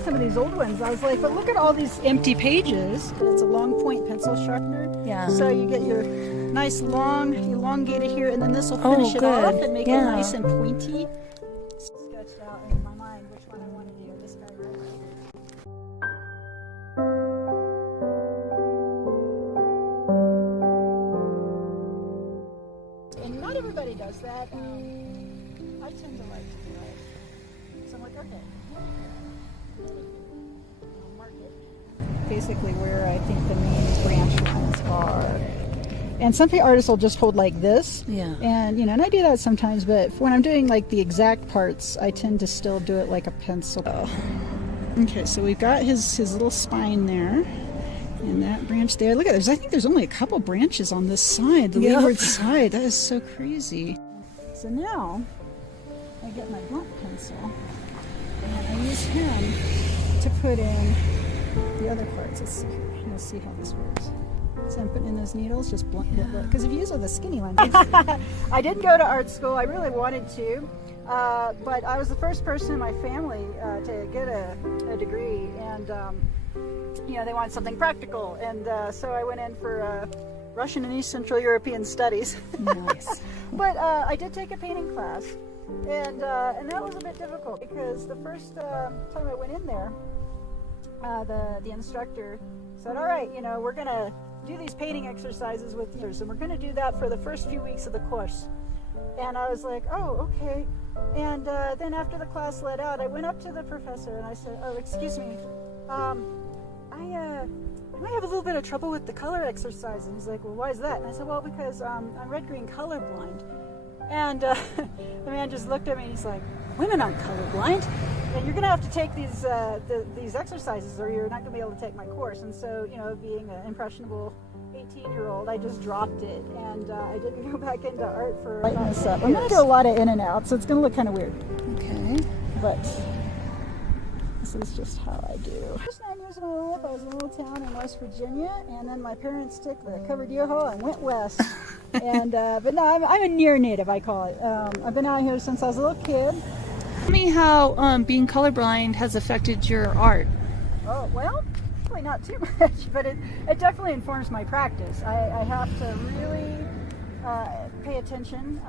found some of these old ones. I was like, but look at all these empty pages. It's a long point pencil sharpener. Yeah. So you get your nice long, elongated here, and then this will finish it off and make it nice and pointy. Sketched out in my mind which one I want to do. This guy right here. And not everybody does that. I tend to like to do it. So I'm like, okay. I'll mark it. Basically where I think the main branch lines are. And some artists will just hold like this. Yeah. And, you know, and I do that sometimes, but when I'm doing like the exact parts, I tend to still do it like a pencil. Okay, so we've got his little spine there. And that branch there. Look at this. I think there's only a couple branches on this side, the leeward side. That is so crazy. So now I get my blunt pencil and I use him to put in the other parts. Let's see here. Let's see how this works. So I'm putting in those needles, just blunt, because if you use with a skinny one. I didn't go to art school. I really wanted to, but I was the first person in my family to get a degree, and you know, they wanted something practical, and so I went in for Russian and East Central European Studies. Nice. But I did take a painting class, and that was a bit difficult because the first time I went in there, the instructor said, "All right, you know, we're gonna do these painting exercises with you, and we're gonna do that for the first few weeks of the course." And I was like, "Oh, okay." And then after the class let out, I went up to the professor and I said, "Oh, excuse me, I might have a little bit of trouble with the color exercise." And he's like, "Well, why is that?" And I said, "Well, because I'm red-green colorblind." And the man just looked at me and he's like, "Women aren't colorblind, and you're going to have to take these exercises or you're not going to be able to take my course." And so, you know, being an impressionable 18-year-old, I just dropped it, and I didn't go back into art for lighten this up. I'm going to do a lot of in and out, so it's going to look kind of weird. Okay. But this is just how I do. First 9 years of my life, I was in a little town in West Virginia, and then my parents took the covered U-Haul and went west. And but no, I'm a near native, I call it. I've been out here since I was a little kid. Tell me how being colorblind has affected your art. Oh, well, probably not too much, but it definitely informs my practice. I have to really pay attention.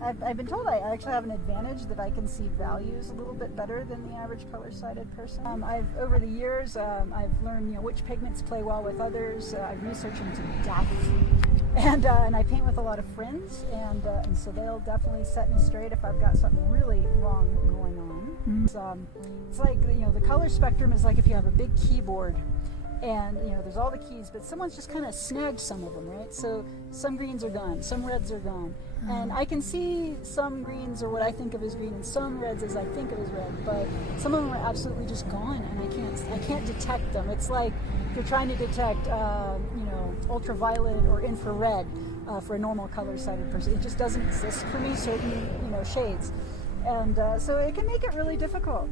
I've been told I actually have an advantage that I can see values a little bit better than the average color-sighted person. Over the years, I've learned, you know, which pigments play well with others. I've researched them to death. And I paint with a lot of friends, and so they'll definitely set me straight if I've got something really wrong going on. Mm-hmm. It's like, you know, the color spectrum is like if you have a big keyboard, and you know there's all the keys, but someone's just kind of snagged some of them, right? So some greens are gone, some reds are gone, and I can see some greens are what I think of as green, and some reds as I think of as red, but some of them are absolutely just gone, and I can't detect them. It's like you're trying to detect, you know, ultraviolet or infrared for a normal color-sighted person. It just doesn't exist for me, certain, you know, shades, and so it can make it really difficult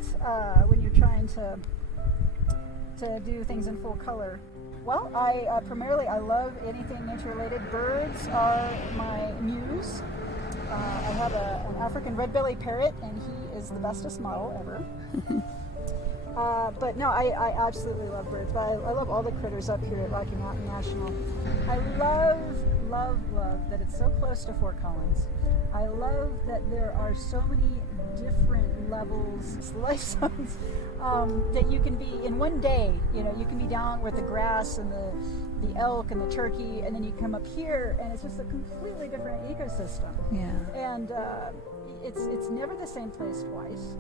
when you're trying to do things in full color. Well, I primarily love anything nature-related. Birds are my muse. I have an African red-bellied parrot, and he is the bestest model ever. But no, I absolutely love birds. But I love all the critters up here at Rocky Mountain National. I love that it's so close to Fort Collins. I love that there are so many different levels, life zones, that you can be in one day. You know, you can be down with the grass and the elk and the turkey, and then you come up here, and it's just a completely different ecosystem. Yeah. And it's never the same place twice.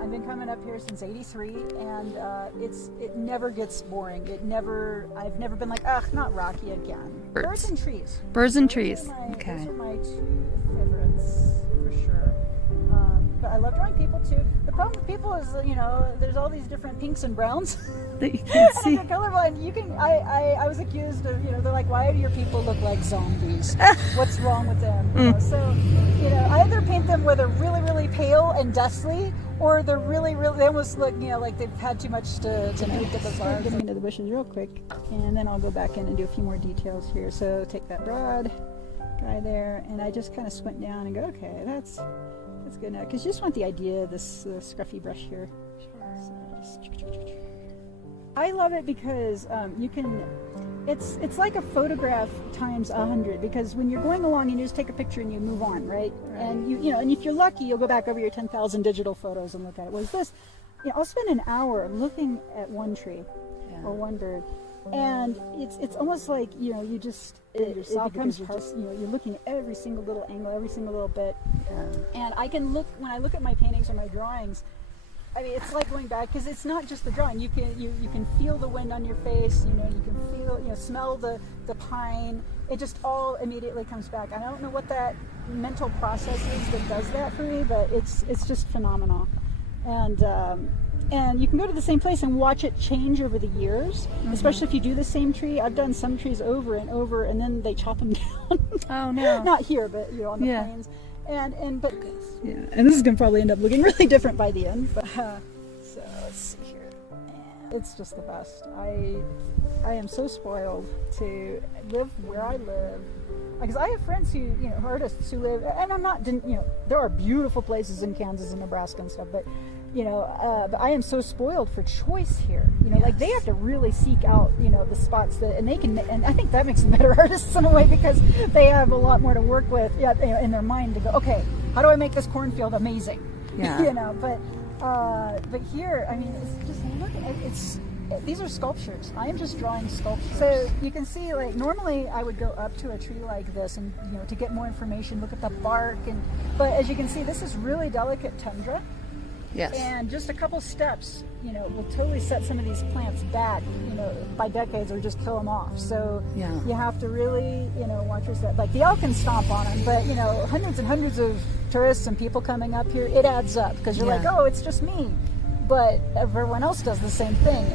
I've been coming up here since '83, and it never gets boring. I've never been like, ugh, not Rocky again. Birds and trees. Birds and trees. Okay. Those are my two favorites for sure. But I love drawing people too. The problem with people is, you know, there's all these different pinks and browns That you can see. If you're colorblind, you can. I was accused of, you know, they're like, why do your people look like zombies? What's wrong with them? You know, so, you know, I either paint them where they're really, really pale and dusty, or they're really, really, they almost look, you know, like they've had too much to make the bazaar. Getting into the bushes real quick, and then I'll go back in and do a few more details here. So take that broad guy there, and I just kind of squint down and go, okay, that's good now, because you just want the idea of this scruffy brush here. So I love it because you can. It's like a photograph times 100, because when you're going along and you just take a picture and you move on, right? And you know, and if you're lucky, you'll go back over your 10,000 digital photos and look at it. Whereas this, you know, I'll spend an hour looking at one tree or one bird, and it's almost like, you know, you just it becomes part. You know, you're looking at every single little angle, every single little bit, and I can look when I look at my paintings or my drawings. I mean, it's like going back, because it's not just the drawing. You can feel the wind on your face. You know, you can feel, you know, smell the pine. It just all immediately comes back. And I don't know what that mental process is that does that for me, but it's just phenomenal. And you can go to the same place and watch it change over the years, especially if you do the same tree. I've done some trees over and over, and then they chop them down. Oh no! Not here, but you know, on the plains. But yeah, and this is gonna probably end up looking really different by the end. But so let's see here. And it's just the best. I am so spoiled to live where I live, because I have friends who, you know, artists who live, and I'm not, you know, there are beautiful places in Kansas and Nebraska and stuff, but you know, but I am so spoiled for choice here. You know, like they have to really seek out, you know, the spots that, and they can, and I think that makes them better artists in a way, because they have a lot more to work with, you know, in their mind to go, okay, how do I make this cornfield amazing? Yeah. You know, but here, I mean, it's just look, these are sculptures. I am just drawing sculptures. So you can see, like, normally I would go up to a tree like this and, you know, to get more information, look at the bark, but as you can see, this is really delicate tundra. Yes. And just a couple steps, you know, will totally set some of these plants back, you know, by decades, or just kill them off. So you have to really, you know, watch your step. Like the elk can stomp on them, but, you know, hundreds and hundreds of tourists and people coming up here, it adds up, because you're like, oh, it's just me. But everyone else does the same thing.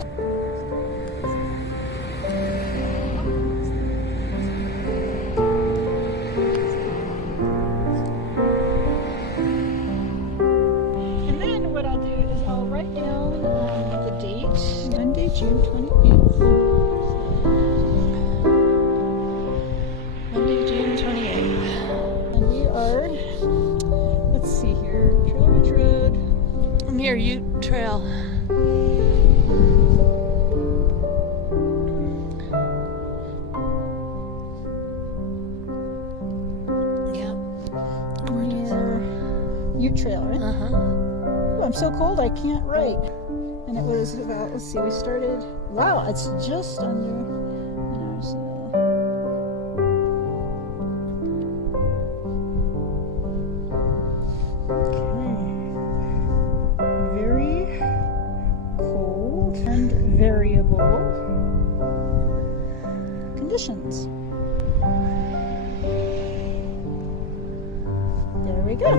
June 28th. Monday, June 28th. And we are, let's see here, Trail Ridge Road. Near Ute Trail. Yeah. Near Ute Trail, right? Oh, I'm so cold I can't write. And it was about, let's see, we started, wow, it's just under an hour, so. Okay. Very cold and variable conditions. There we go.